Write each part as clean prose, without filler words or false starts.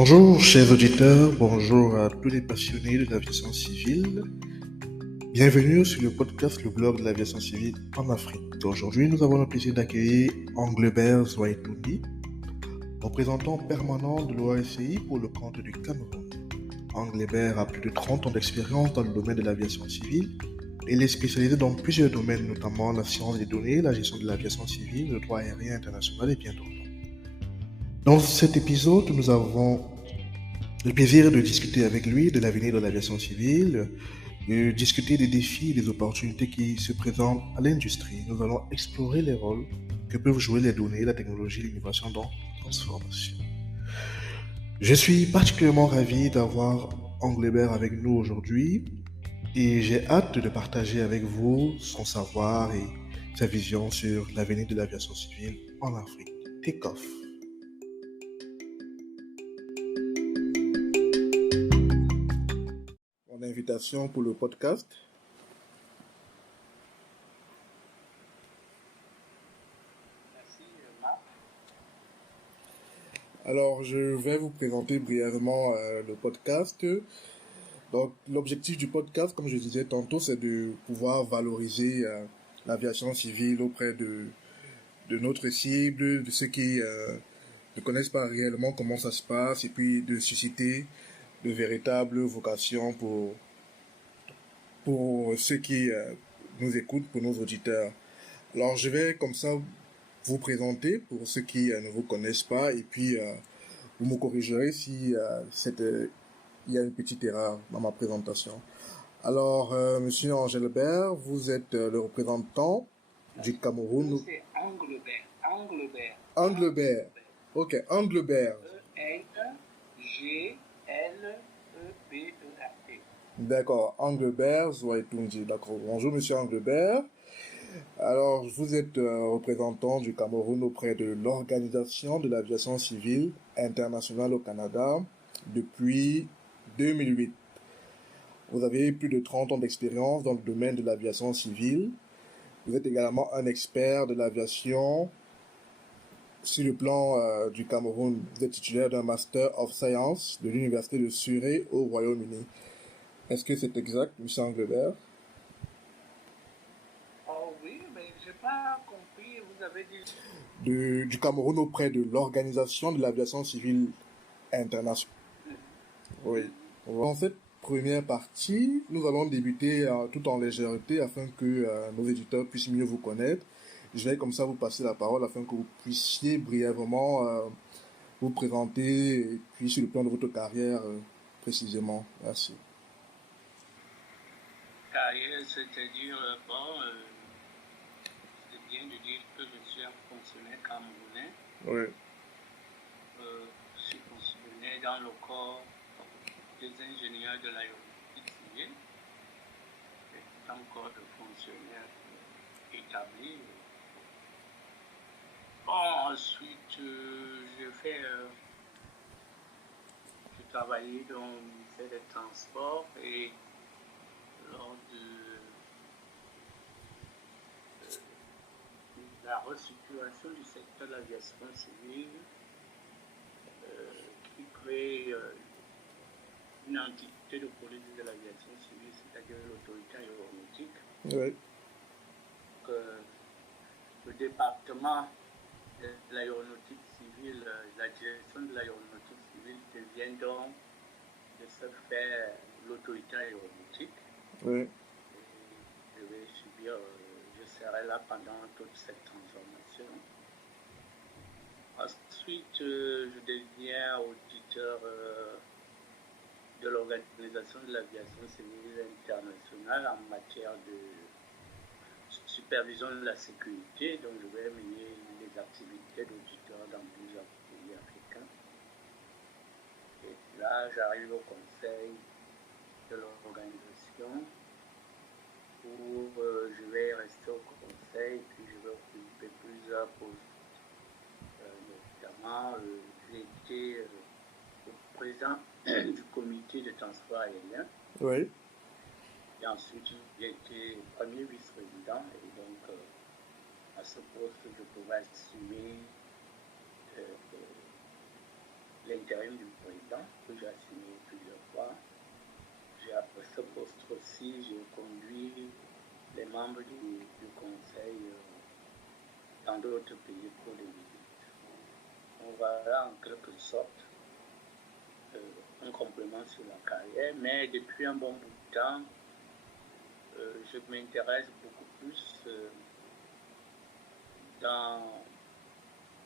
Bonjour chers auditeurs, bonjour à tous les passionnés de l'aviation civile. Bienvenue sur le podcast, le blog de l'aviation civile en Afrique. Aujourd'hui, nous avons le plaisir d'accueillir Englebert Zouaïtouni, représentant permanent de l'OACI pour le compte du Cameroun. Englebert a plus de 30 ans d'expérience dans le domaine de l'aviation civile. Il est spécialisé dans plusieurs domaines, notamment la science des données, la gestion de l'aviation civile, le droit aérien international et bien d'autres. Dans cet épisode, nous avons le plaisir de discuter avec lui de l'avenir de l'aviation civile, de discuter des défis et des opportunités qui se présentent à l'industrie. Nous allons explorer les rôles que peuvent jouer les données, la technologie, l'innovation dans la transformation. Je suis particulièrement ravi d'avoir Englebert avec nous aujourd'hui et j'ai hâte de partager avec vous son savoir et sa vision sur l'avenir de l'aviation civile en Afrique. Take off. Mon invitation pour le podcast. Alors, je vais vous présenter brièvement le podcast. Donc, l'objectif du podcast, comme je disais tantôt, c'est de pouvoir valoriser l'aviation civile auprès de notre cible, de ceux qui ne connaissent pas réellement comment ça se passe, et puis de susciter de véritables vocations pour ceux qui nous écoutent, pour nos auditeurs. Alors, je vais comme ça vous présenter pour ceux qui ne vous connaissent pas, et puis vous me corrigerez si il y a une petite erreur dans ma présentation. Alors, Monsieur Engelbert, vous êtes le représentant du Cameroun. C'est Englebert. Englebert. Ok, Englebert. E-N-G-L-E-B-E-R-T. D'accord, Englebert Zouaïtouni. D'accord, bonjour Monsieur Englebert. Alors, vous êtes représentant du Cameroun auprès de l'Organisation de l'aviation civile internationale au Canada depuis 2008. Vous avez plus de 30 ans d'expérience dans le domaine de l'aviation civile. Vous êtes également un expert de l'aviation sur le plan du Cameroun. Vous êtes titulaire d'un Master of Science de l'Université de Surrey au Royaume-Uni. Est-ce que c'est exact, M. Englebert? Oh oui, mais je n'ai pas compris. Vous avez dit... Du Cameroun auprès de l'Organisation de l'aviation civile internationale. Oui. Dans cette première partie, nous allons débuter tout en légèreté afin que nos éditeurs puissent mieux vous connaître. Je vais comme ça vous passer la parole afin que vous puissiez brièvement vous présenter et puis sur le plan de votre carrière précisément. Merci. Carrière, c'est-à-dire, c'est bien de dire que je suis un fonctionnaire camerounais. Oui. Je suis fonctionnaire dans le corps des ingénieurs de l'aéronautique civile. C'est un corps de fonctionnaires établi. Bon, ensuite, j'ai travaillé dans le ministère des Transports et lors de la restructuration du secteur de l'aviation civile qui crée une entité de police de l'aviation civile, c'est-à-dire l'autorité aéronautique. Oui. Le département de l'aéronautique civile, la direction de l'aéronautique civile devient donc de ce fait l'autorité aéronautique. Oui. Et je serai là pendant toute cette transformation. Ensuite, je deviens auditeur de l'Organisation de l'aviation civile internationale en matière de supervision de la sécurité. Donc, je vais mener les activités d'auditeur dans plusieurs pays africains. Et là, j'arrive au conseil de l'organisation où je vais rester au conseil et puis je vais occuper plusieurs postes. Notamment, j'ai été président du comité de transport aérien. Oui. Et ensuite, j'ai été premier vice-président. Et donc, à ce poste, je pouvais assumer l'intérim du président, que j'ai assigné plusieurs fois. À ce poste aussi, j'ai conduit les membres du conseil dans d'autres pays pour les visites. Donc voilà en quelque sorte un complément sur la carrière, mais depuis un bon bout de temps, je m'intéresse beaucoup plus dans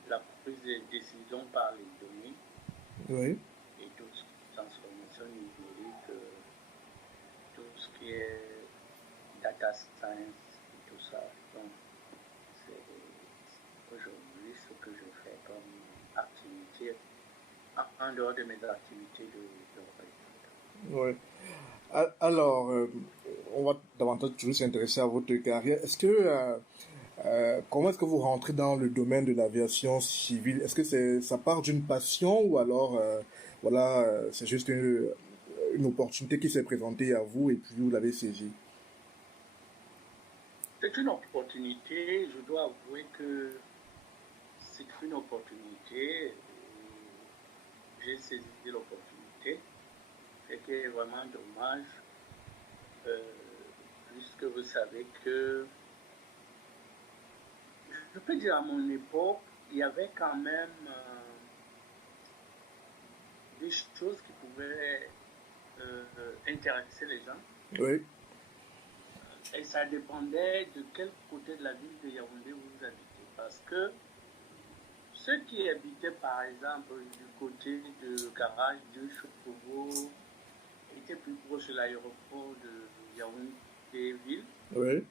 la prise de décision par les données Oui. et tout ce qui est transformation numérique, tout ce qui est data science et tout ça. Donc, c'est aujourd'hui ce que je fais comme activité en dehors de mes activités de Oui. Alors, on va davantage toujours s'intéresser à votre carrière. Comment est-ce que vous rentrez dans le domaine de l'aviation civile? Est-ce que ça part d'une passion ou alors, c'est juste une opportunité qui s'est présentée à vous et puis vous l'avez saisie? C'est une opportunité, je dois avouer que c'est une opportunité. J'ai saisi l'opportunité. Ce qui est vraiment dommage, puisque vous savez que, je peux dire à mon époque, il y avait quand même des choses qui pouvaient intéresser les gens. Oui. Et ça dépendait de quel côté de la ville de Yaoundé vous habitez. Parce que ceux qui habitaient, par exemple, du côté de garage de Chocobo, étaient plus proches de l'aéroport de Yaoundé-Ville, Oui.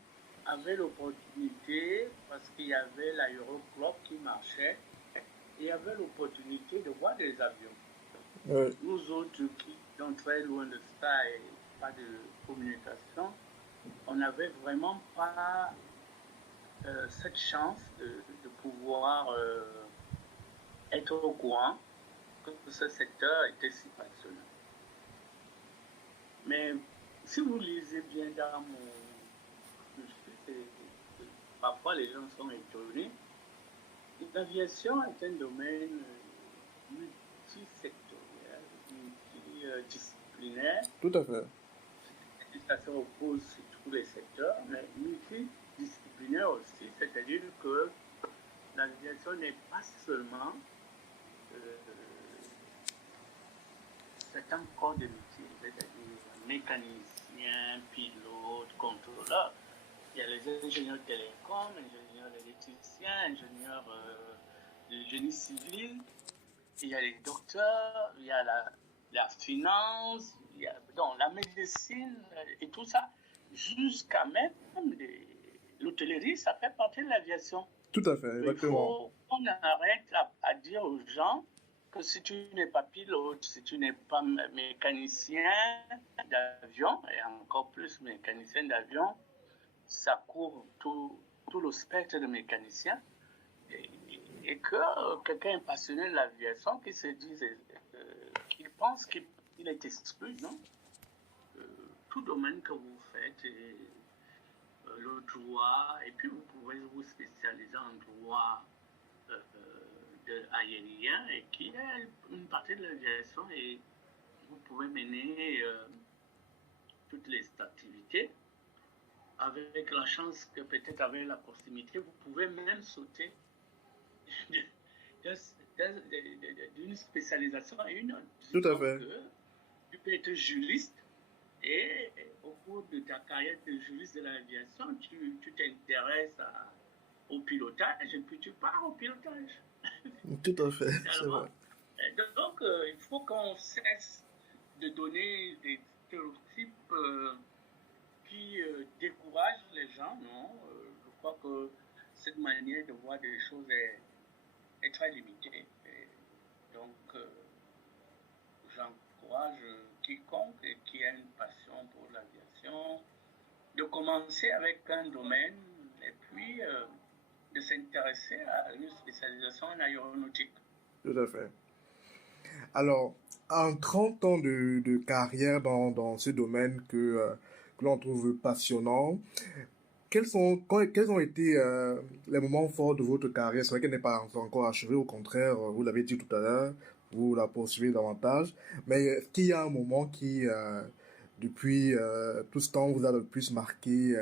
avaient l'opportunité, parce qu'il y avait l'aéroclub qui marchait, et il y avait l'opportunité de voir des avions. Oui. Nous autres qui sommes très loin de ça et pas de communication, on n'avait vraiment pas cette chance de pouvoir être au courant que ce secteur était si passionnant. Mais si vous lisez bien dans mon cursus, parfois les gens sont étonnés. L'aviation est un domaine multisectoriel, multidisciplinaire. Tout à fait. Ça se repose sur tous les secteurs, mais multidisciplinaire aussi, c'est-à-dire que l'aviation n'est pas seulement certains corps de métier, c'est-à-dire mécanicien, pilote, contrôleur. Il y a les ingénieurs télécoms, ingénieurs électriciens, ingénieurs de génie civil, il y a les docteurs, il y a la finance, il y a donc, la médecine et tout ça, jusqu'à même l'hôtellerie, ça fait partie de l'aviation. Tout à fait, Il exactement. faut qu'on arrête à dire aux gens que si tu n'es pas pilote, si tu n'es pas mécanicien d'avion, et encore plus mécanicien d'avion, ça couvre tout le spectre de mécaniciens, et que quelqu'un est passionné de l'aviation, qui se dise, qu'il pense qu'il est exclu, non? Tout domaine que vous faites, le droit, et puis vous pouvez vous spécialiser en droit aérien, et qui est une partie de l'aviation, et vous pouvez mener toutes les activités. Avec la chance que peut-être avec la proximité, vous pouvez même sauter d'une spécialisation à une autre. Tout à fait. Tu peux être juriste et au cours de ta carrière de juriste de l'aviation, tu t'intéresses au pilotage et puis tu pars au pilotage. Tout à fait, c'est vrai. Donc, il faut qu'on cesse de donner des stéréotypes qui découragent les gens, non? Je crois que cette manière de voir des choses est très limitée. Et donc, j'encourage quiconque qui a une passion pour l'aviation de commencer avec un domaine et puis de s'intéresser à une spécialisation en aéronautique. Tout à fait. Alors, en 30 ans de carrière dans ce domaine que l'on trouve passionnant, quels ont été les moments forts de votre carrière? C'est vrai qu'elle n'est pas encore achevée, au contraire, vous l'avez dit tout à l'heure, vous la poursuivez davantage. Mais est-ce qu'il y a un moment qui, depuis tout ce temps, vous a le plus marqué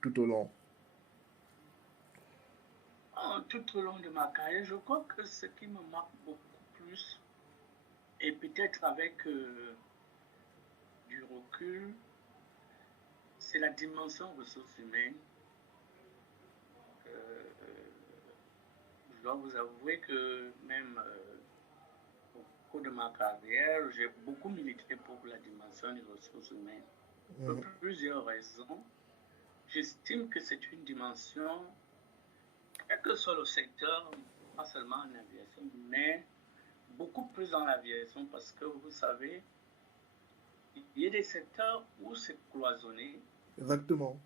tout au long? Tout au long de ma carrière, je crois que ce qui me marque beaucoup plus, et peut-être avec du recul, c'est la dimension ressources humaines. Je dois vous avouer que même au cours de ma carrière, j'ai beaucoup milité pour la dimension des ressources humaines. Pour plusieurs raisons. J'estime que c'est une dimension, quel que soit le secteur, pas seulement en aviation, mais beaucoup plus dans l'aviation parce que vous savez, il y a des secteurs où c'est cloisonné, Exactement.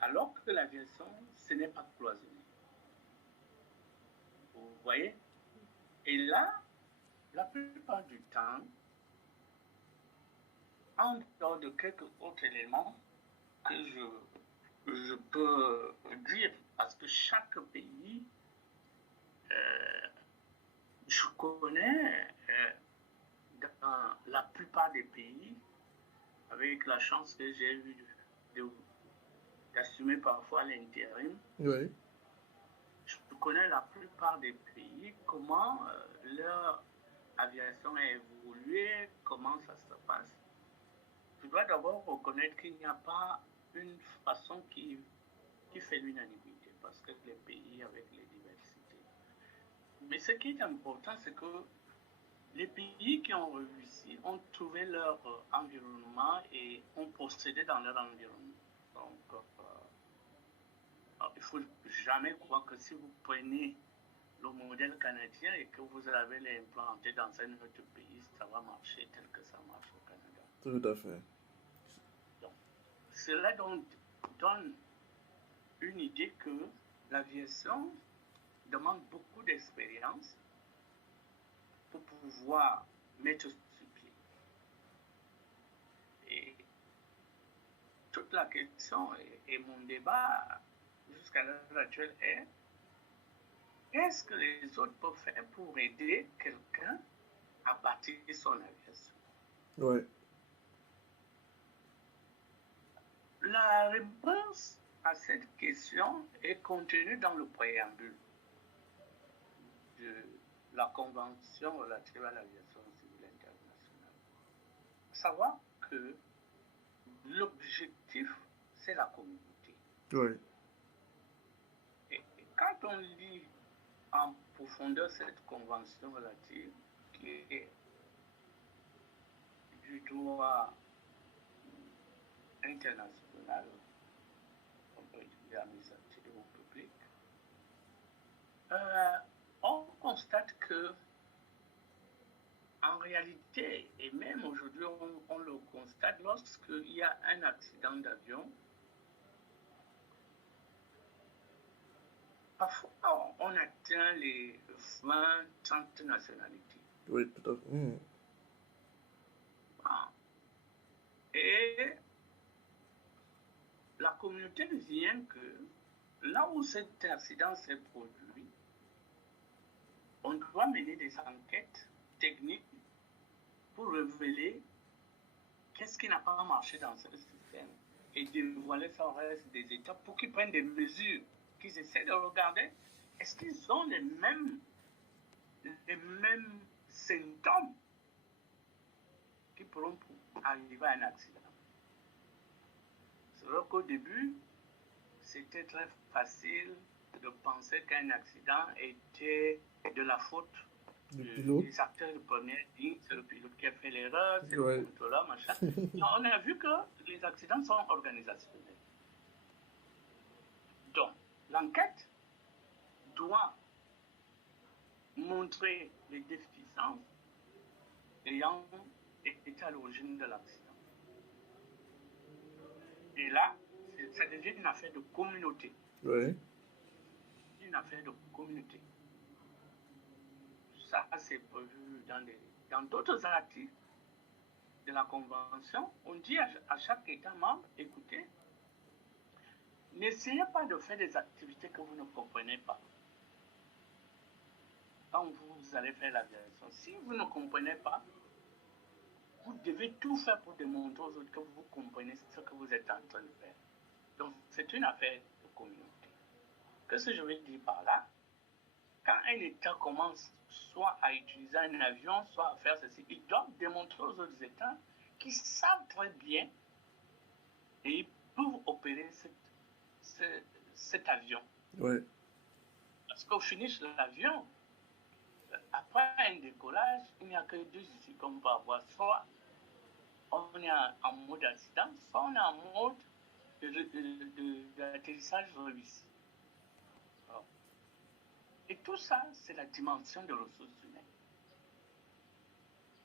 alors que l'aviation, ce n'est pas cloisonné. Vous voyez? Et là, la plupart du temps, en dehors de quelques autres éléments que je peux dire, parce que chaque pays, je connais dans la plupart des pays, avec la chance que j'ai eue d'assumer parfois l'intérim, Oui. je connais la plupart des pays, comment leur aviation a évolué, comment ça se passe. Je dois d'abord reconnaître qu'il n'y a pas une façon qui fait l'unanimité, parce que les pays avec les diversités. Mais ce qui est important, c'est que les pays qui ont réussi ont trouvé leur environnement et ont procédé dans leur environnement. Donc, il ne faut jamais croire que si vous prenez le modèle canadien et que vous allez l'implanter dans un autre pays, ça va marcher tel que ça marche au Canada. Tout à fait. Donc, cela donne une idée que l'aviation demande beaucoup d'expérience pour pouvoir mettre sur pied. Et toute la question et mon débat jusqu'à l'heure actuelle est qu'est-ce que les autres peuvent faire pour aider quelqu'un à bâtir son aviation? Ouais. La réponse à cette question est contenue dans le préambule de la Convention relative à l'aviation civile internationale. Savoir que l'objectif, c'est la communauté. Oui. Et quand on lit en profondeur cette convention relative, qui est du droit international, on peut dire administratif au public, on constate que en réalité, et même aujourd'hui on le constate, lorsqu'il y a un accident d'avion, parfois on atteint les 20-30 nationalités. Oui, tout à fait. Et la communauté vient que là où cet accident s'est produit, on doit mener des enquêtes techniques pour révéler qu'est-ce qui n'a pas marché dans ce système et dévoiler ça au reste des États pour qu'ils prennent des mesures, qu'ils essaient de regarder est-ce qu'ils ont les mêmes symptômes qui pourront arriver à un accident. C'est vrai qu'au début, c'était très facile de penser qu'un accident était de la faute des acteurs de première ligne, c'est le pilote qui a fait l'erreur, c'est le contrôleur, machin. Non, on a vu que les accidents sont organisationnels. Donc, l'enquête doit montrer les déficiences ayant été à l'origine de l'accident. Et là, ça devient une affaire de communauté. Oui. Une affaire de communauté. Ça, c'est prévu dans d'autres articles de la Convention. On dit à chaque État membre, écoutez, n'essayez pas de faire des activités que vous ne comprenez pas. quand vous allez faire l'aviation, si vous ne comprenez pas, vous devez tout faire pour démontrer aux autres que vous comprenez ce que vous êtes en train de faire. Donc, c'est une affaire de communauté. Qu'est-ce que je veux dire par là? Quand un État commence soit à utiliser un avion, soit à faire ceci, ils doivent démontrer aux autres États qu'ils savent très bien et ils peuvent opérer cet avion. Ouais. Parce qu'au finish de l'avion, après un décollage, il n'y a que deux issues qu'on peut avoir. Soit on est en mode accident, soit on est en mode d'atterrissage réussi. Et tout ça, c'est la dimension des ressources humaines.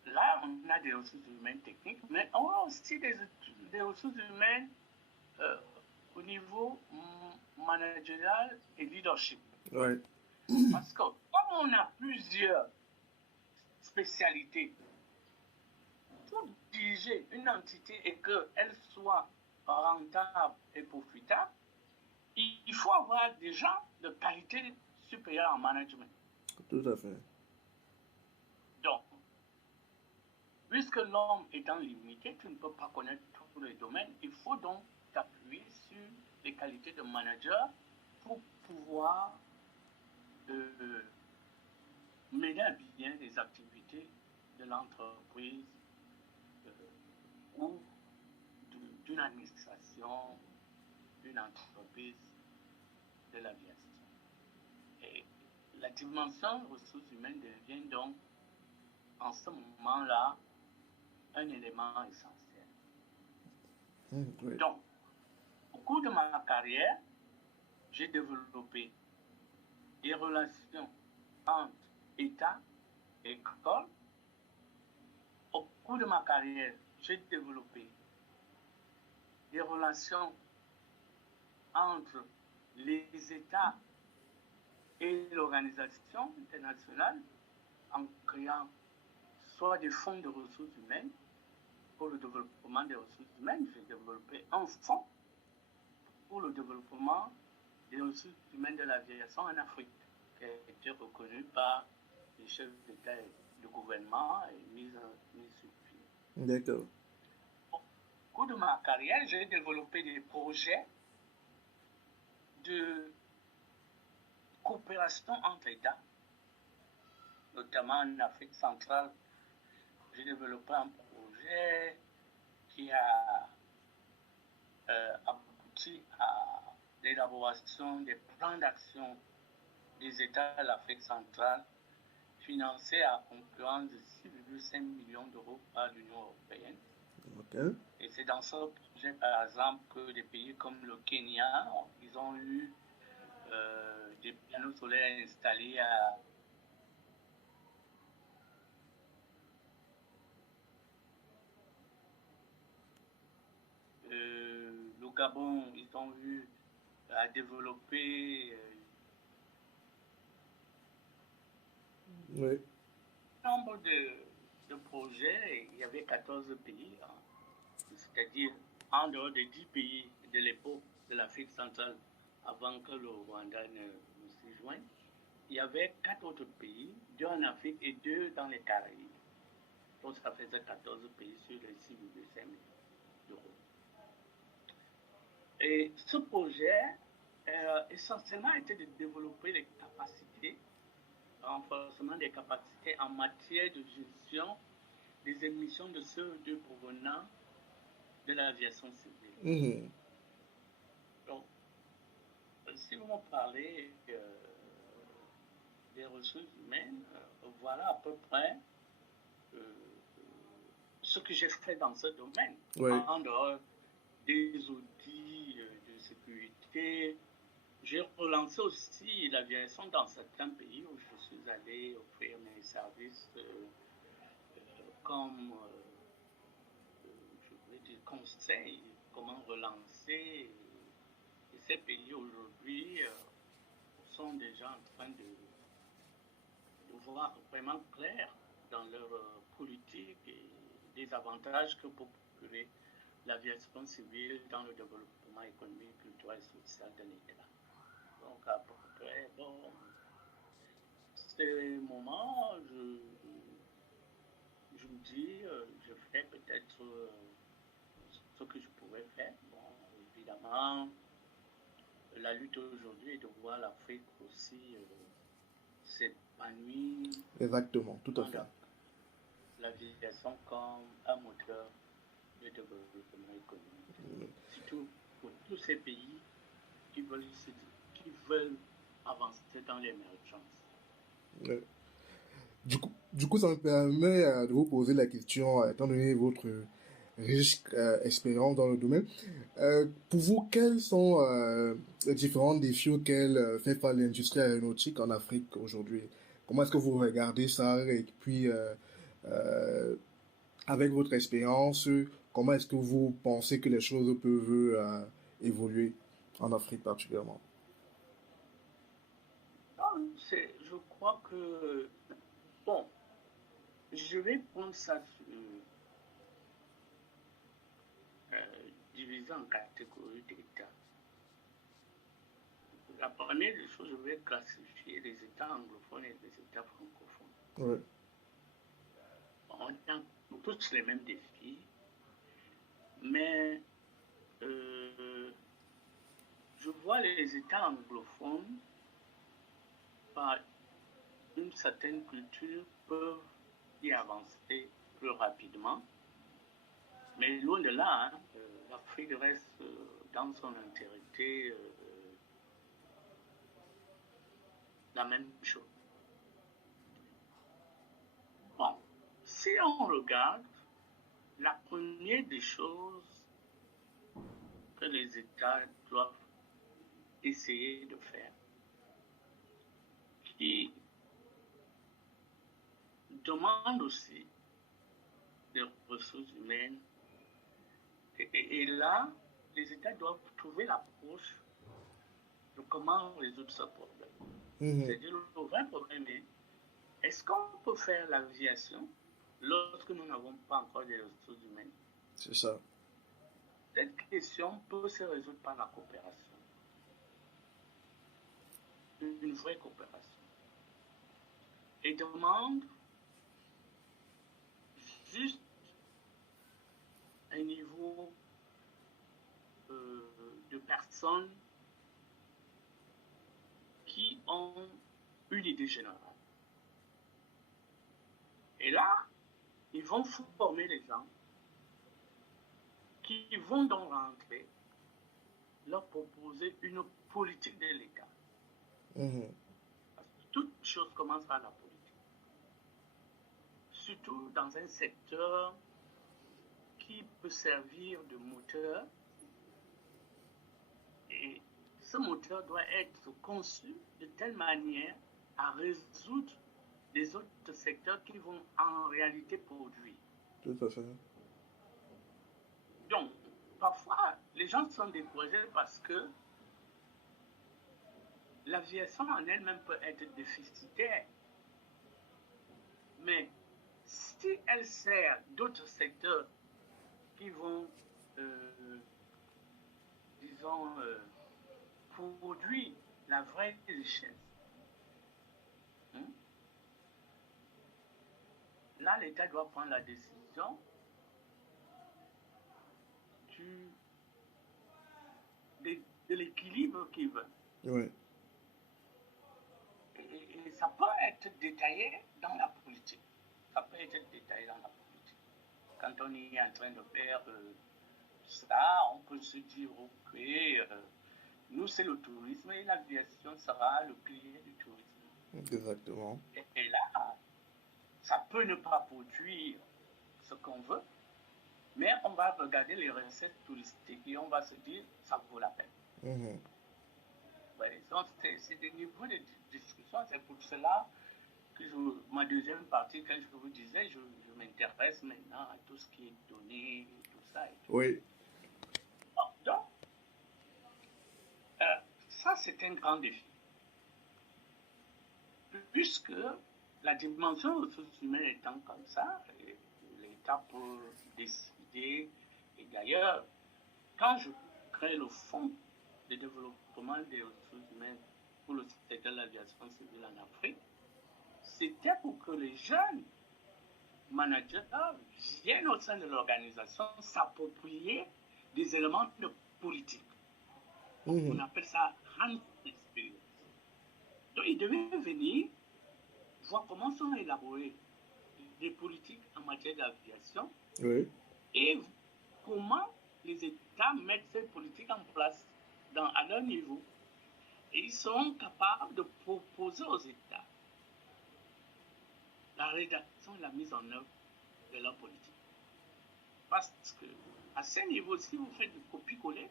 Là, on a des ressources humaines techniques, mais on a aussi des ressources humaines au niveau managérial et leadership. Ouais. Parce que comme on a plusieurs spécialités, pour diriger une entité et qu'elle soit rentable et profitable, il faut avoir des gens de qualité supérieure en management. Tout à fait. Donc, puisque l'homme étant limité, tu ne peux pas connaître tous les domaines, il faut donc t'appuyer sur les qualités de manager pour pouvoir mener à bien les activités de l'entreprise ou d'une administration, d'une entreprise de l'aviation. Et la dimension ressources humaines devient donc, en ce moment-là, un élément essentiel. Oui. Donc, au cours de ma carrière, j'ai développé des relations entre État et école. Au cours de ma carrière, j'ai développé des relations entre les États et l'organisation internationale en créant soit des fonds de ressources humaines. Pour le développement des ressources humaines, j'ai développé un fonds pour le développement des ressources humaines de l'aviation en Afrique, qui a été reconnu par les chefs d'État et de gouvernement et mis sur pied. D'accord. Au cours de ma carrière, j'ai développé des projets de coopération entre États, notamment en Afrique centrale. J'ai développé un projet qui a abouti à l'élaboration des plans d'action des États de l'Afrique centrale, financés à concurrence de 6,5 millions d'euros par l'Union européenne. Ok. Et c'est dans ce projet, par exemple, que des pays comme le Kenya, ils ont eu des panneaux solaires installés à le Gabon, ils ont eu à développer Oui. nombre de projets. Il y avait 14 pays, hein, c'est-à-dire en dehors des 10 pays de l'époque de l'Afrique centrale, avant que le Rwanda ne s'y joigne. Il y avait 4 autres pays, 2 en Afrique et 2 dans les Caraïbes. Donc ça faisait 14 pays sur les 6,5 millions d'euros. Et ce projet, essentiellement, était de développer les capacités, renforcement des capacités en matière de gestion des émissions de CO2 provenant de l'aviation civile. Mhm. Donc, si vous me parlez des ressources humaines, voilà à peu près ce que j'ai fait dans ce domaine. Oui. En dehors des outils de sécurité, j'ai relancé aussi l'aviation dans certains pays où je suis allé offrir mes services comme, je voulais dire, conseil, comment relancer. Et ces pays aujourd'hui sont déjà en train de voir vraiment clair dans leur politique et des avantages que peut procurer l'aviation civile dans le développement économique, culturel et social de l'État. Donc, à peu près, bon, ce moment, je me dis, je fais peut-être ce que je pouvais faire. Bon, évidemment, la lutte aujourd'hui est de voir l'Afrique aussi s'épanouir Exactement, tout à dans fait. l'aviation comme un moteur de développement économique. Surtout pour tous ces pays qui veulent, qui veulent avancer dans l'émergence. Ouais. Du coup, ça me permet de vous poser la question, étant donné votre riche expérience dans le domaine. Pour vous, quels sont les différents défis auxquels fait face l'industrie aéronautique en Afrique aujourd'hui? Comment est-ce que vous regardez ça? Et puis, euh, avec votre expérience, comment est-ce que vous pensez que les choses peuvent évoluer en Afrique particulièrement? Non, je crois que, bon, je vais prendre ça divisé en catégories d'États. La première des choses, je vais classifier les États anglophones et les États francophones. Ouais. On a tous les mêmes défis, mais je vois les États anglophones, par une certaine culture, peuvent y avancer plus rapidement. Mais loin de là, hein, l'Afrique reste dans son intégrité la même chose. Bon, si on regarde, la première des choses que les États doivent essayer de faire, qui demande aussi des ressources humaines, et là, les États doivent trouver l'approche de comment résoudre ce problème. Mhm. C'est-à-dire, le vrai problème est, est-ce qu'on peut faire l'aviation lorsque nous n'avons pas encore des ressources humaines? C'est ça. Cette question peut se résoudre par la coopération, une vraie coopération. Et demande juste un niveau de personnes qui ont une idée générale. Et là, ils vont former les gens qui vont donc rentrer, leur proposer une politique de l'État. Mhm. Parce que toute chose commence par la politique. Surtout dans un secteur qui peut servir de moteur. Et ce moteur doit être conçu de telle manière à résoudre les autres secteurs qui vont en réalité produire. Tout à fait. Donc, parfois, les gens sont découragés parce que l'aviation en elle-même peut être déficitaire. Mais si elle sert d'autres secteurs qui vont, disons, produire la vraie richesse, hein, là, l'État doit prendre la décision du, de l'équilibre qu'il veut. Ouais. Et ça peut être détaillé dans la politique. Ça peut être détaillé dans la politique. Quand on est en train de faire ça, on peut se dire, ok, nous c'est le tourisme et l'aviation sera le pilier du tourisme. Exactement. Et là, ça peut ne pas produire ce qu'on veut, mais on va regarder les recettes touristiques et on va se dire, ça vaut la peine. Mhm. Ouais, donc c'est des niveaux de discussion, c'est pour cela que ma deuxième partie, quand je vous disais, je m'intéresse maintenant à tout ce qui est donné, tout ça et tout. Oui. Donc, ça, c'est un grand défi. Puisque la dimension ressources humaines étant comme ça, l'État peut décider. Et d'ailleurs, quand je crée le fonds de développement des ressources humaines pour le secteur de l'aviation civile en Afrique, c'était pour que les jeunes managers viennent au sein de l'organisation s'approprier des éléments de politique. On appelle ça hands experience. Donc, ils devaient venir voir comment sont élaborées les politiques en matière d'aviation et comment les États mettent ces politiques en place à leur niveau. Et ils sont capables de proposer aux États la rédaction et la mise en œuvre de leur politique. Parce que à ce niveau, si vous faites du copier-coller,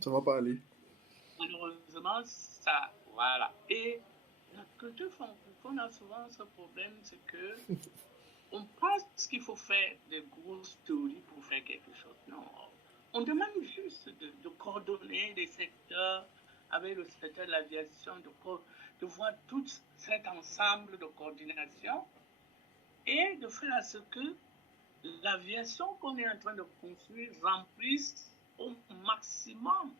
ça va pas aller. Malheureusement, ça, voilà. Et la culture francophone a souvent ce problème, c'est que on pense qu'il faut faire des grosses théories pour faire quelque chose. Non, on demande juste de coordonner les secteurs avec le secteur de l'aviation, de voir tout cet ensemble de coordination et de faire à ce que l'aviation qu'on est en train de construire remplisse au maximum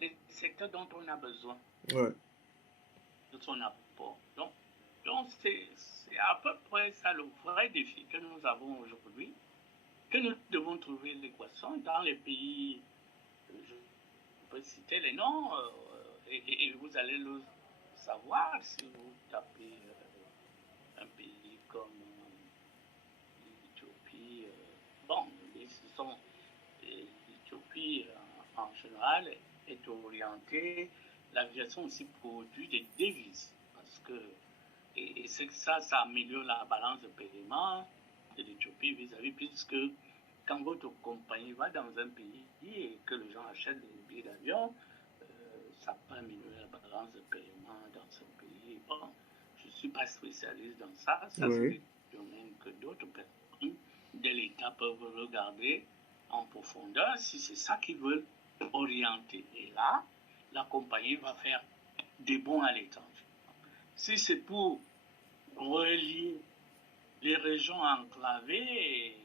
les secteurs dont on a besoin de son apport. Donc c'est à peu près ça le vrai défi que nous avons aujourd'hui, que nous devons trouver l'équation dans les pays, je peux citer les noms, et vous allez le savoir si vous tapez un pays comme l'Éthiopie. L'Éthiopie en général est orientée, l'aviation aussi produit des devises, parce que et c'est que ça améliore la balance de paiement de l'Éthiopie vis-à-vis, puisque quand votre compagnie va dans un pays et que les gens achètent des billets d'avion, ça peut améliorer la balance de paiement dans ce pays. Bon, je ne suis pas spécialiste dans ça, c'est des domaines que d'autres personnes de l'État peuvent regarder en profondeur si c'est ça qu'ils veulent orienter. Et là, la compagnie va faire des bons à l'étranger. Si c'est pour relier les régions enclavées et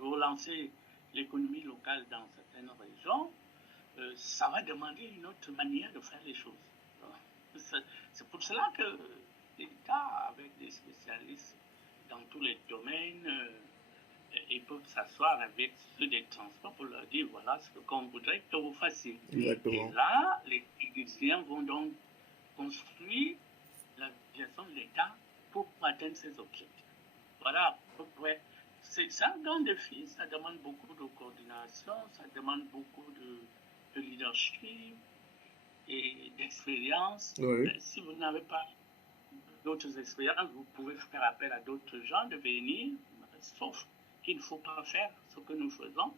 relancer l'économie locale dans certaines régions, ça va demander une autre manière de faire les choses. C'est pour cela que l'État, avec des spécialistes dans tous les domaines, ils peuvent s'asseoir avec ceux des transports pour leur dire voilà ce qu'on voudrait que vous fassiez. Exactement. Et là, les techniciens vont donc construire l'aviation de l'État pour atteindre ses objectifs. Voilà, à peu près. C'est un grand défi, ça demande beaucoup de coordination, ça demande beaucoup de leadership et d'expérience. Si vous n'avez pas d'autres expériences, vous pouvez faire appel à d'autres gens de venir, sauf qu'il ne faut pas faire ce que nous faisons.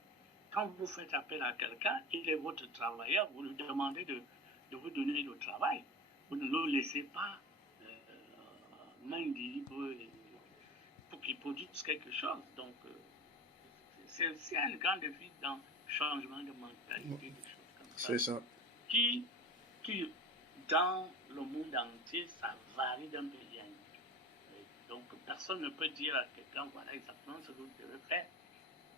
Quand vous faites appel à quelqu'un, il est votre travailleur, vous lui demandez de vous donner le travail. Vous ne le laissez pas main libre pour qu'il produise quelque chose. Donc, c'est aussi un grand défi dans le changement de mentalité, des choses comme ça. C'est ça. Qui, dans le monde entier, ça varie d'un pays à un autre. Donc, personne ne peut dire à quelqu'un, voilà exactement ce que vous devez faire.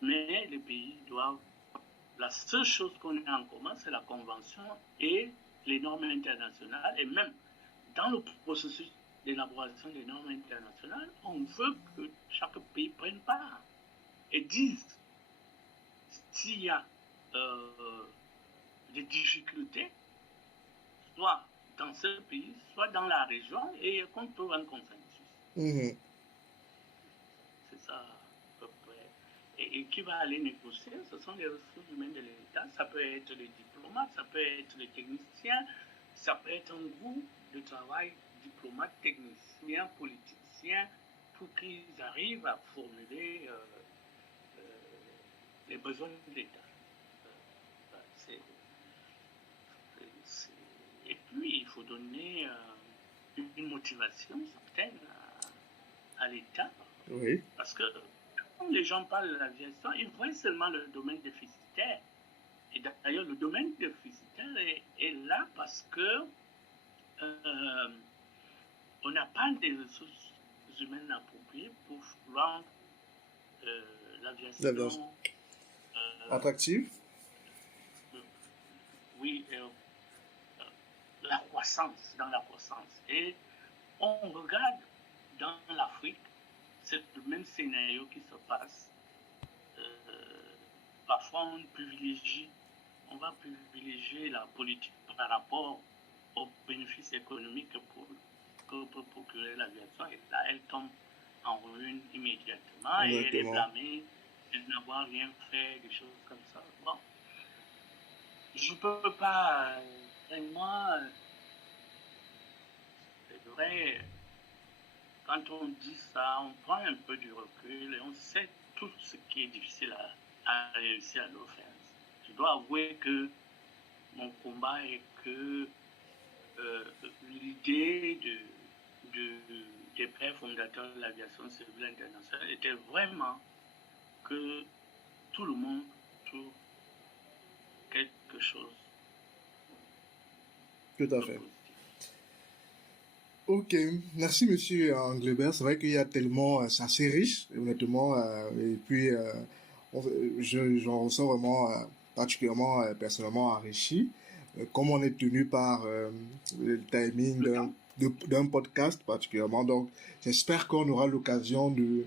Mais les pays doivent... La seule chose qu'on a en commun, c'est la convention et les normes internationales. Et même dans le processus d'élaboration des normes internationales, on veut que chaque pays prenne part et dise s'il y a des difficultés, soit dans ce pays, soit dans la région, et qu'on trouve un consensus. C'est ça, à peu près. Et qui va aller négocier, ce sont les ressources humaines de l'État. Ça peut être les diplomates, ça peut être les techniciens, ça peut être un groupe de travail, diplomates, techniciens, politiciens, pour qu'ils arrivent à formuler les besoins de l'État. Et puis, il faut donner une motivation certaine à l'État. Oui. Parce que quand les gens parlent de l'aviation, ils voient seulement le domaine déficitaire. Et d'ailleurs, le domaine déficitaire est là parce que on n'a pas des ressources humaines appropriées pour rendre l'aviation attractive. Oui, la croissance, dans la croissance. Et on regarde dans l'Afrique, c'est le même scénario qui se passe. Parfois, on va privilégier la politique par rapport aux bénéfices économiques que peut procurer l'aviation. Et là, elle tombe en ruine immédiatement. Exactement. Et elle est blâmée de n'avoir rien fait, des choses comme ça. Bon, je ne peux pas vraiment... c'est vrai, quand on dit ça, on prend un peu du recul et on sait tout ce qui est difficile à réussir à le faire. Je dois avouer que mon combat est que l'idée des pères fondateurs de l'aviation civile internationale était vraiment que tout le monde trouve quelque chose. Tout à fait. Ok, merci Monsieur Englebert. C'est vrai qu'il y a tellement, c'est assez riche, honnêtement, et puis j'en ressens vraiment particulièrement personnellement enrichi. Comme on est tenu par le timing d'un podcast particulièrement, donc j'espère qu'on aura l'occasion de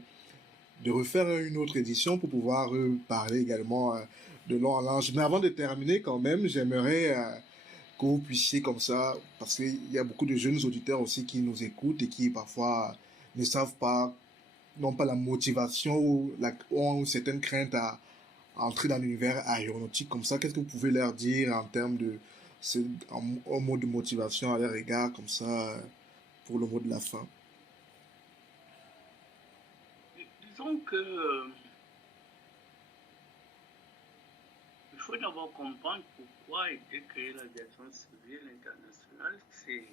refaire une autre édition pour pouvoir parler également de long en large. Mais avant de terminer, quand même, j'aimerais que vous puissiez comme ça, parce qu'il y a beaucoup de jeunes auditeurs aussi qui nous écoutent et qui parfois ne savent pas, n'ont pas la motivation ou ont certaines craintes à entrer dans l'univers aéronautique. Comme ça, qu'est-ce que vous pouvez leur dire en termes de, un mot de motivation à leur égard, comme ça, pour le mot de la fin? Disons que il faut d'abord comprendre pourquoi a été créée l'aviation civile internationale. C'est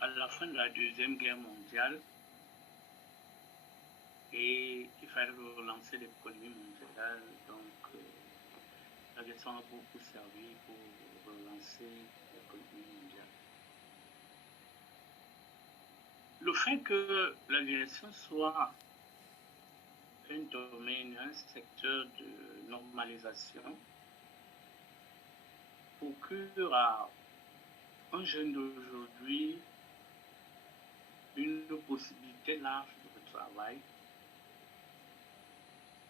à la fin de la Deuxième Guerre mondiale et il fallait relancer l'économie mondiale. Donc, l'aviation a beaucoup servi pour relancer l'économie mondiale. Le fait que l'aviation soit un domaine, un secteur de normalisation procure à un jeune d'aujourd'hui une possibilité large de travail,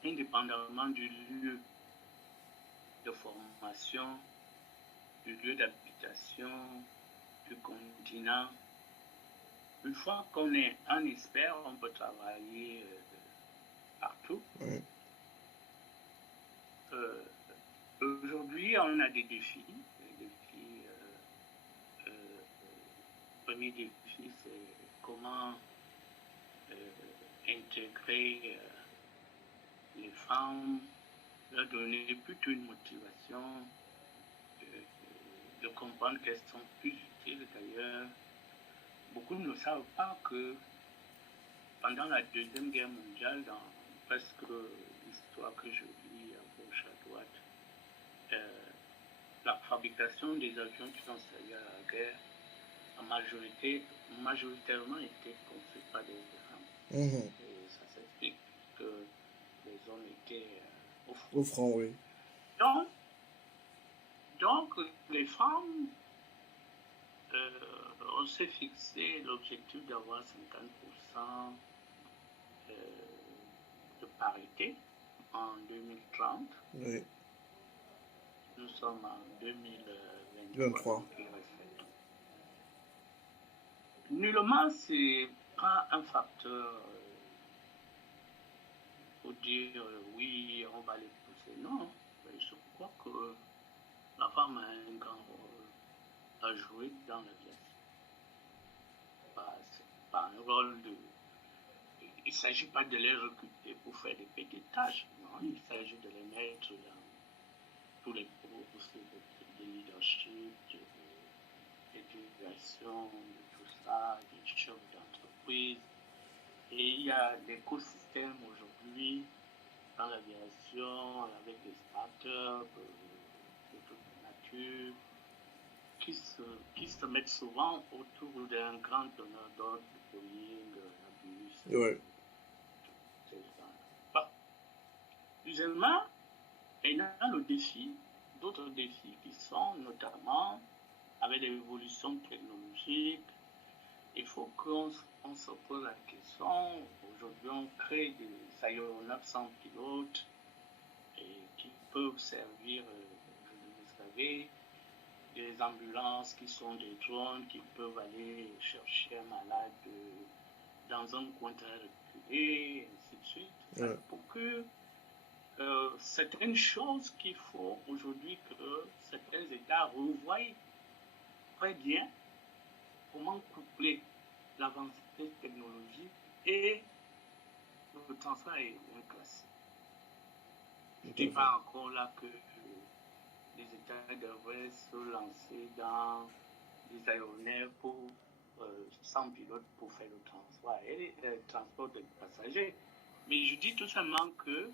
indépendamment du lieu de formation, du lieu d'habitation, du continent. Une fois qu'on est un expert, on peut travailler partout. Ouais. Aujourd'hui, on a des défis. Le premier défi, c'est comment intégrer les femmes, leur donner plutôt une motivation, de comprendre qu'elles sont plus utiles. D'ailleurs, beaucoup ne savent pas que pendant la Deuxième Guerre mondiale, dans presque l'histoire que je lis à gauche, à droite, la fabrication des avions qui ont servi à la guerre majoritairement été conçue par des femmes. Mmh. Et ça s'explique que les hommes étaient Au front, oui. Donc les femmes, on s'est fixé l'objectif d'avoir 50% de parité en 2030. Oui. Nous sommes en 2023. Donc il reste 7 ans. Nullement, c'est pas un facteur pour dire oui, on va les pousser. Non, je crois que la femme a un grand rôle à jouer dans l'aviation. C'est pas un rôle de... Il ne s'agit pas de les recruter pour faire des petites tâches. Non, il s'agit de les mettre dans tous les postes de leadership, d'éducation, de tout ça, des chefs d'entreprise. Et il y a l'écosystème aujourd'hui dans l'aviation avec des startups de toute nature qui se mettent souvent autour d'un grand donneur d'ordre, Boeing, Airbus. Ouais. Deuxièmement, il y a d'autres défis qui sont notamment avec l'évolution technologique, il faut qu'on se pose la question. Aujourd'hui, on crée des aéronefs sans pilote et qui peuvent servir, vous savez, des ambulances qui sont des drones qui peuvent aller chercher un malade dans un coin très reculé, et ainsi de suite. Ouais. Pour que certaines choses qu'il faut aujourd'hui que certains États revoient très bien comment coupler l'avancée technologique et le transfert aérien classique. Je ne dis pas encore là que les États devraient se lancer dans des aéronefs sans pilote pour faire le transport de passagers. Mais je dis tout simplement que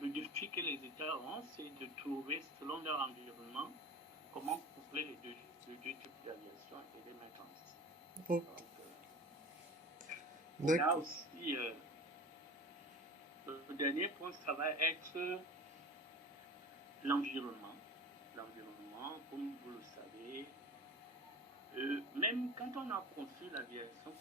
le défi que les États ont, c'est de trouver, selon leur environnement, comment coupler les deux types d'aviation et les mettre ensemble. Oh. Donc, on a aussi le dernier point, ça va être l'environnement. L'environnement, comme vous le savez, même quand on a conçu l'aviation.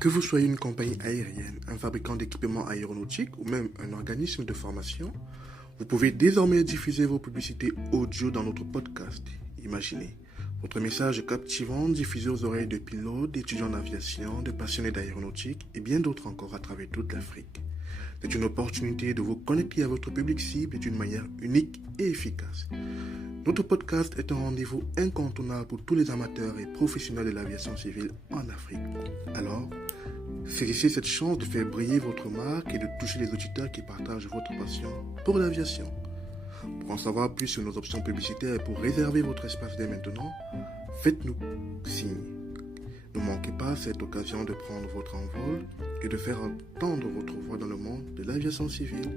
Que vous soyez une compagnie aérienne, un fabricant d'équipements aéronautiques ou même un organisme de formation, vous pouvez désormais diffuser vos publicités audio dans notre podcast. Imaginez, votre message est captivant, diffusé aux oreilles de pilotes, d'étudiants en aviation, de passionnés d'aéronautique et bien d'autres encore à travers toute l'Afrique. C'est une opportunité de vous connecter à votre public cible d'une manière unique et efficace. Notre podcast est un rendez-vous incontournable pour tous les amateurs et professionnels de l'aviation civile en Afrique. Alors, saisissez cette chance de faire briller votre marque et de toucher les auditeurs qui partagent votre passion pour l'aviation. Pour en savoir plus sur nos options publicitaires et pour réserver votre espace dès maintenant, faites-nous signe. Ne manquez pas cette occasion de prendre votre envol et de faire entendre votre voix dans le monde de l'aviation civile.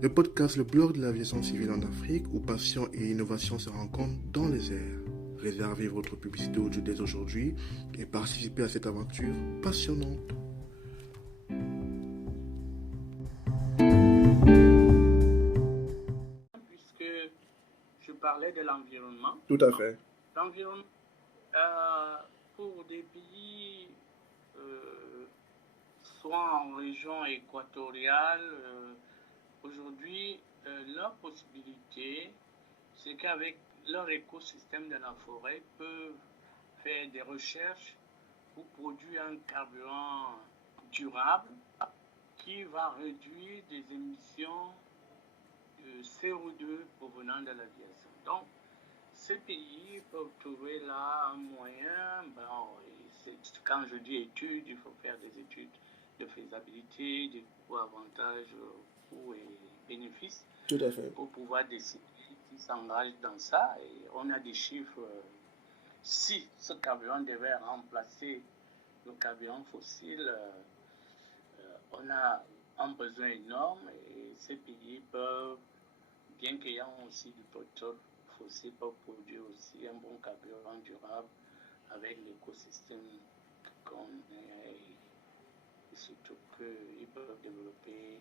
Le podcast Le blog de l'aviation civile en Afrique, où passion et innovation se rencontrent dans les airs. Réservez votre publicité audio dès aujourd'hui et participez à cette aventure passionnante. Puisque je parlais de l'environnement. Tout à fait. L'environnement, pour des pays soit en région équatoriale, aujourd'hui, leur possibilité, c'est qu'avec leur écosystème de la forêt, ils peuvent faire des recherches pour produire un carburant durable qui va réduire des émissions de CO2 provenant de l'aviation. Donc, ces pays peuvent trouver là un moyen, quand je dis études, il faut faire des études de faisabilité, des coûts, avantages, coûts et bénéfices. Tout à fait. Pour pouvoir décider qui s'engage dans ça. Et on a des chiffres. Si ce carburant devait remplacer le carburant fossile, on a un besoin énorme et ces pays peuvent, bien qu'ayant aussi du pétrole fossile, peuvent produire aussi un bon carburant durable avec l'écosystème qu'on est, et surtout qu'ils peuvent développer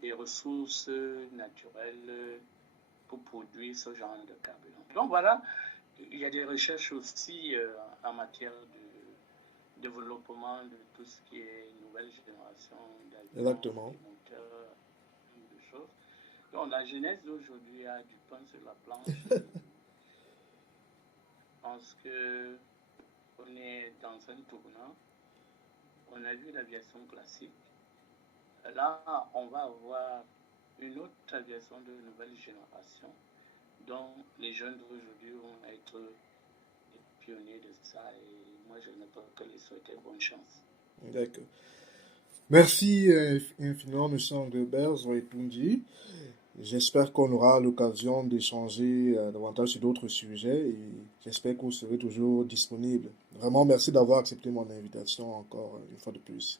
des ressources naturelles pour produire ce genre de carburant. Donc voilà, il y a des recherches aussi en matière de développement de tout ce qui est nouvelle génération d'avions, Exactement. des moteurs, de choses. Donc la jeunesse d'aujourd'hui a du pain sur la planche. Je pense qu'on est dans un tournant. On a vu l'aviation classique. Là, on va avoir une autre aviation de nouvelle génération dont les jeunes d'aujourd'hui vont être les pionniers de ça et moi je ne peux que les souhaiter bonne chance. D'accord. Merci infiniment, M. Engelbert Zoetundi. J'espère qu'on aura l'occasion d'échanger davantage sur d'autres sujets et j'espère que vous serez toujours disponible. Vraiment, merci d'avoir accepté mon invitation encore une fois de plus.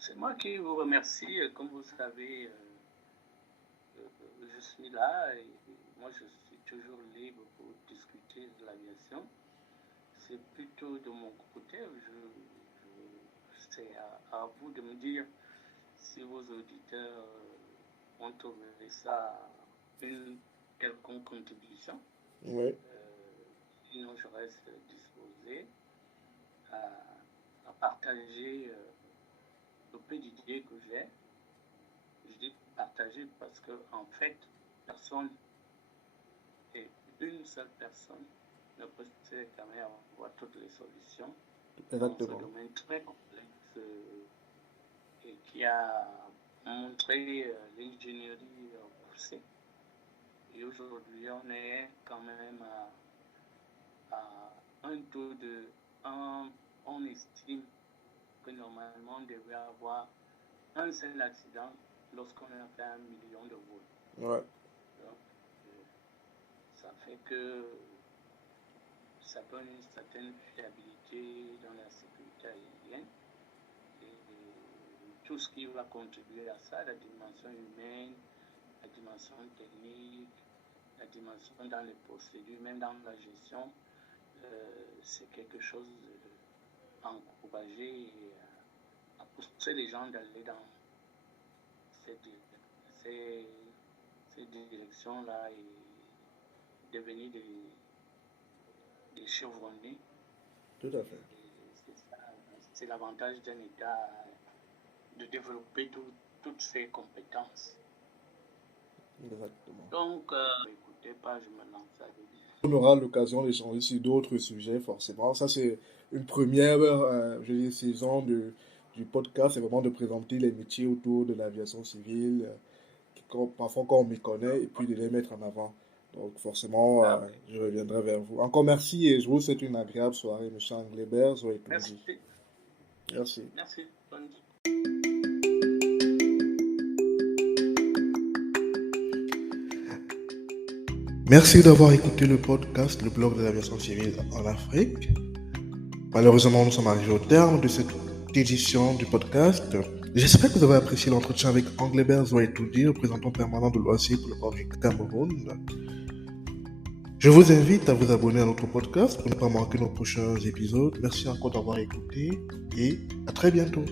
C'est moi qui vous remercie. Comme vous savez, je suis là et moi je suis toujours libre pour discuter de l'aviation. C'est plutôt de mon côté, c'est à vous de me dire si vos auditeurs ont trouvé ça une quelconque contribution. Oui. Sinon, je reste disposé à partager le peu d'idées que j'ai. Je dis partager parce que, en fait, personne et une seule personne ne peut quand même avoir toutes les solutions. Exactement. Dans ce domaine très complexe et qui a montré l'ingénierie poussée. Et aujourd'hui, on est quand même à un taux de... on estime que normalement, on devrait avoir un seul accident lorsqu'on a fait 1 million de vols. Ouais. Donc, ça fait que ça donne une certaine fiabilité dans la sécurité aérienne. Et tout ce qui va contribuer à ça, la dimension humaine, la dimension technique, la dimension dans les procédures, même dans la gestion, c'est quelque chose à encourager et à pousser les gens d'aller dans ces directions-là et devenir des chevronnés. Tout à fait. C'est l'avantage d'un État de développer toutes ses compétences. Exactement. Donc, écoutez pas, je me lance à dire. On aura l'occasion d'échanger sur d'autres sujets, forcément. Ça, c'est une première saison du podcast. C'est vraiment de présenter les métiers autour de l'aviation civile, parfois qu'on méconnaît, et puis de les mettre en avant. Donc, forcément, je reviendrai vers vous. Encore merci et je vous souhaite une agréable soirée, M. Anglebert. Merci. Merci. Merci. Bonne... Merci d'avoir écouté le podcast, le blog de l'aviation civile en Afrique. Malheureusement, nous sommes arrivés au terme de cette édition du podcast. J'espère que vous avez apprécié l'entretien avec Anglebert Zouaitoudi, représentant permanent de l'OACI pour le port du Cameroun. Je vous invite à vous abonner à notre podcast pour ne pas manquer nos prochains épisodes. Merci encore d'avoir écouté et à très bientôt.